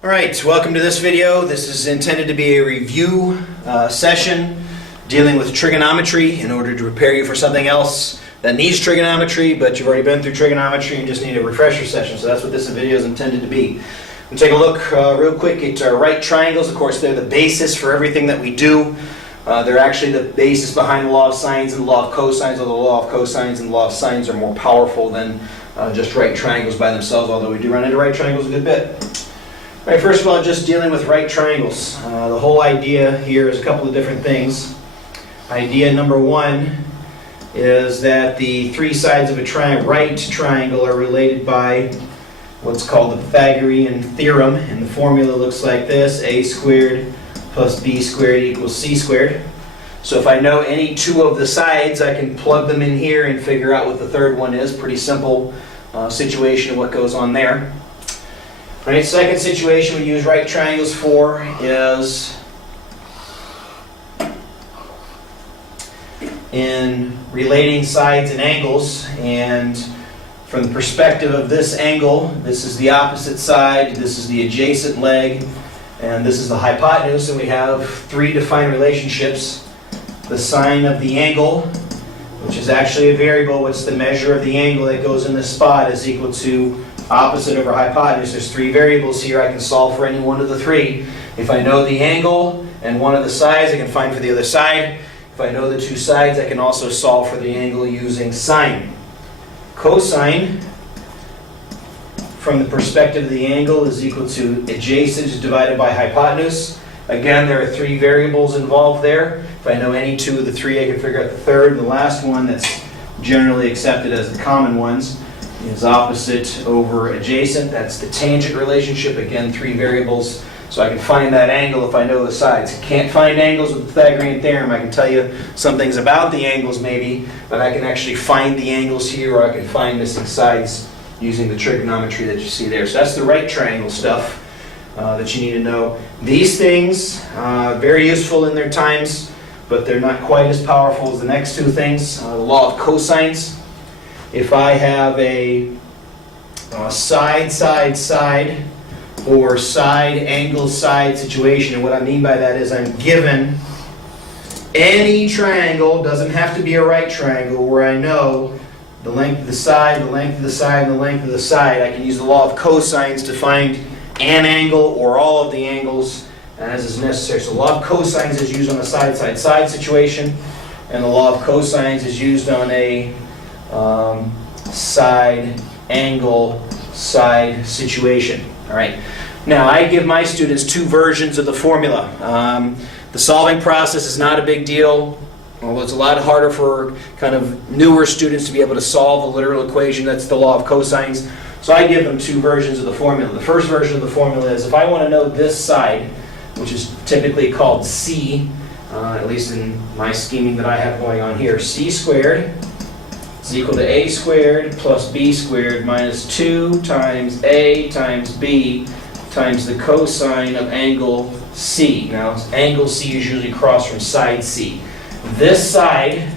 Alright, welcome to this video. This is intended to be a review session dealing with trigonometry in order to prepare you for something else that needs trigonometry, but you've already been through trigonometry and just need a refresher session, so that's what this video is intended to be. We'll take a look real quick at our right triangles. Of course, they're the basis for everything that we do. They're actually the basis behind the law of sines and the law of cosines, although the law of cosines and the law of sines are more powerful than just right triangles by themselves, although we do run into right triangles a good bit. All right, first of all, just dealing with right triangles. The whole idea here is a couple of different things. Idea number one is that the three sides of a right triangle are related by what's called the Pythagorean theorem, and the formula looks like this: a squared plus b squared equals c squared. So if I know any two of the sides, I can plug them in here and figure out what the third one is. Pretty simple situation of what goes on there. Right, second situation we use right triangles for is in relating sides and angles. And from the perspective of this angle, this is the opposite side, this is the adjacent leg, and this is the hypotenuse, and we have three defined relationships. The sine of the angle, which is actually a variable, what's the measure of the angle that goes in this spot, is equal to opposite over hypotenuse. There's three variables here. I can solve for any one of the three. If I know the angle and one of the sides, I can find for the other side. If I know the two sides, I can also solve for the angle using sine. Cosine, from the perspective of the angle, is equal to adjacent divided by hypotenuse. Again, there are three variables involved there. If I know any two of the three, I can figure out the third. The last one that's generally accepted as the common ones is opposite over adjacent. That's the tangent relationship. Again, three variables. So I can find that angle if I know the sides. Can't find angles with the Pythagorean theorem. I can tell you some things about the angles maybe, but I can actually find the angles here, or I can find missing sides using the trigonometry that you see there. So that's the right triangle stuff that you need to know. These things, very useful in their times, but they're not quite as powerful as the next two things. The law of cosines. If I have a side, or side, angle, side situation, and what I mean by that is I'm given any triangle, doesn't have to be a right triangle, where I know the length of the side, the length of the side, and the length of the side. I can use the law of cosines to find an angle or all of the angles as is necessary. So the law of cosines is used on a side situation, and the law of cosines is used on a side, angle, side situation. All right. Now, I give my students two versions of the formula. The solving process is not a big deal. Well, it's a lot harder for kind of newer students to be able to solve the literal equation. That's the law of cosines. So I give them two versions of the formula. The first version of the formula is if I want to know this side, which is typically called c, at least in my scheming that I have going on here, c squared is equal to a squared plus b squared minus 2 times a times b times the cosine of angle c. Now, angle c is usually across from side c. This side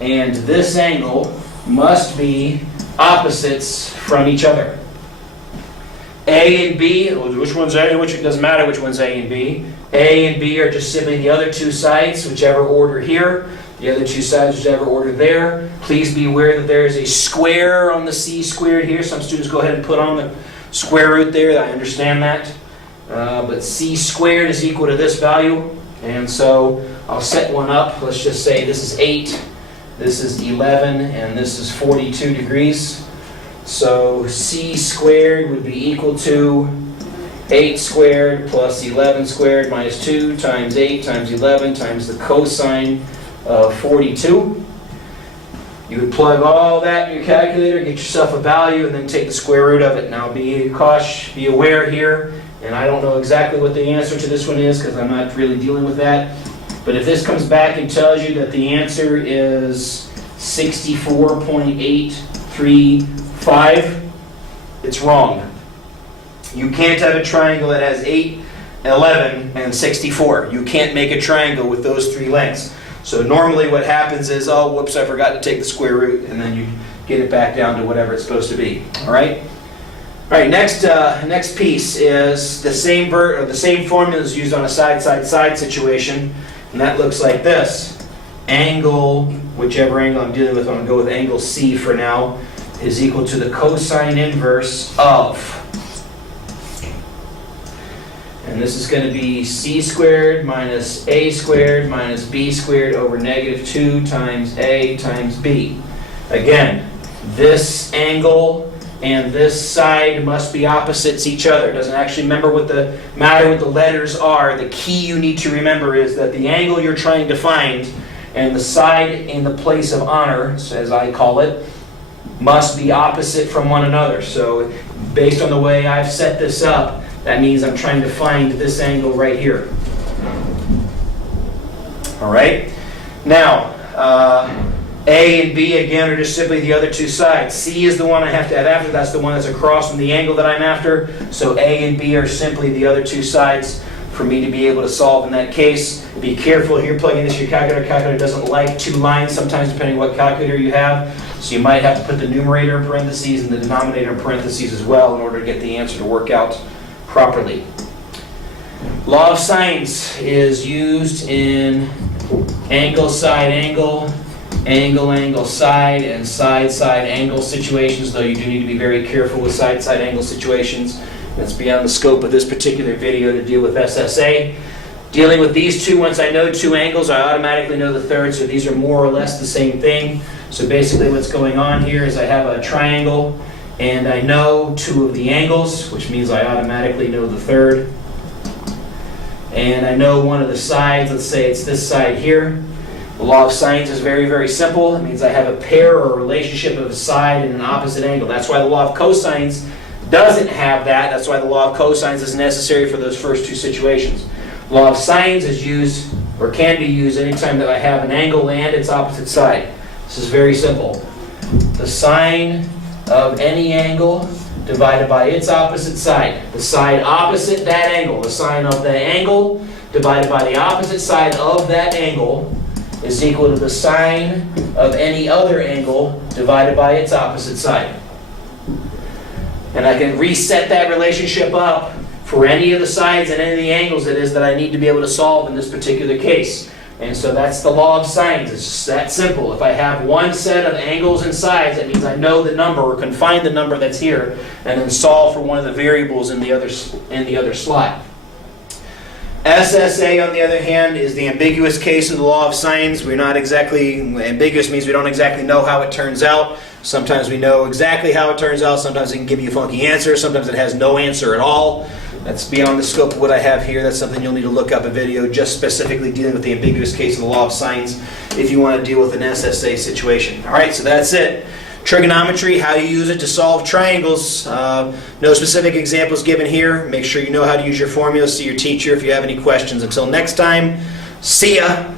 and this angle must be opposites from each other. A and B, which one's A, it doesn't matter which one's A and B. A and B are just simply the other two sides, whichever order here. The other two sides, whichever order there. Please be aware that there is a square on the c squared here. Some students go ahead and put on the square root there. I understand that. But c squared is equal to this value. And so I'll set one up. Let's just say this is 8, this is 11, and this is 42 degrees. So c squared would be equal to 8 squared plus 11 squared minus 2 times 8 times 11 times the cosine of 42. You would plug all that in your calculator, get yourself a value, and then take the square root of it. Now be aware here, and I don't know exactly what the answer to this one is because I'm not really dealing with that. But if this comes back and tells you that the answer is 64.835, it's wrong. You can't have a triangle that has 8, 11, and 64. You can't make a triangle with those three lengths. So normally what happens is, oh, whoops, I forgot to take the square root, and then you get it back down to whatever it's supposed to be. All right? All right, next piece is the same formula is used on a side-side-side situation, and that looks like this. Angle, whichever angle I'm dealing with, I'm going to go with angle C for now, is equal to the cosine inverse of. And this is going to be c squared minus a squared minus b squared over negative 2 times a times b. Again, this angle and this side must be opposites each other. It doesn't actually matter what the letters are. The key you need to remember is that the angle you're trying to find and the side in the place of honor, as I call it, must be opposite from one another. So based on the way I've set this up, that means I'm trying to find this angle right here. All right? Now, A and B, again, are just simply the other two sides. C is the one I have to have after. That's the one that's across from the angle that I'm after. So A and B are simply the other two sides for me to be able to solve in that case. Be careful here plugging this in your calculator. Calculator doesn't like two lines sometimes, depending on what calculator you have. So you might have to put the numerator in parentheses and the denominator in parentheses as well in order to get the answer to work out properly. Law of sines is used in angle, side, angle, angle, angle, side, and side, side, angle situations, though you do need to be very careful with side, side, angle situations. That's beyond the scope of this particular video to deal with SSA. Dealing with these two, once I know two angles, I automatically know the third, so these are more or less the same thing. So basically what's going on here is I have a triangle, and I know two of the angles, which means I automatically know the third. And I know one of the sides, let's say it's this side here. The law of sines is very, very simple. It means I have a pair or a relationship of a side and an opposite angle. That's why the law of cosines doesn't have that. That's why the law of cosines is necessary for those first two situations. Law of sines is used, or can be used, anytime that I have an angle and its opposite side. This is very simple. The sine of any angle divided by its opposite side. The side opposite that angle, the sine of the angle divided by the opposite side of that angle is equal to the sine of any other angle divided by its opposite side. And I can reset that relationship up for any of the sides and any of the angles it is that I need to be able to solve in this particular case. And so that's the law of sines. It's just that simple. If I have one set of angles and sides, that means I know the number or can find the number that's here and then solve for one of the variables in the other slot. SSA, on the other hand, is the ambiguous case of the law of sines. We're not exactly, ambiguous means we don't exactly know how it turns out. Sometimes we know exactly how it turns out. Sometimes it can give you a funky answer. Sometimes it has no answer at all. That's beyond the scope of what I have here. That's something you'll need to look up a video just specifically dealing with the ambiguous case of the law of sines if you want to deal with an SSA situation. All right, so that's it. Trigonometry, how you use it to solve triangles. No specific examples given here. Make sure you know how to use your formulas. See your teacher if you have any questions. Until next time, see ya.